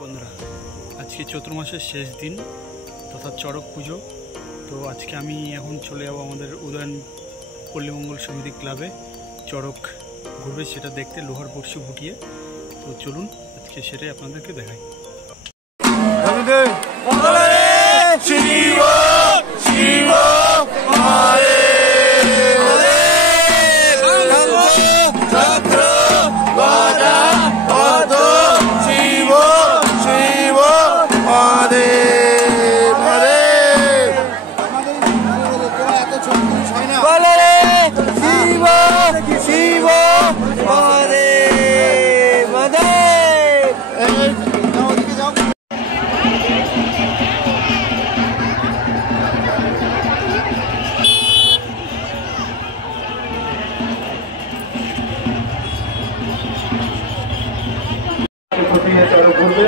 বন্ধুরা, আজকে চৈত্র মাসের শেষ দিন তথা চড়ক পুজো। তো আজকে আমি এখন চলে যাবো আমাদের উদয়ন পল্লীমঙ্গল সমিতি ক্লাবে। চড়ক ঘুরবে সেটা দেখতে, লোহার বর্ষি ফুটিয়ে। তো চলুন আজকে সেটাই আপনাদেরকে দেখাই। ঘুরবে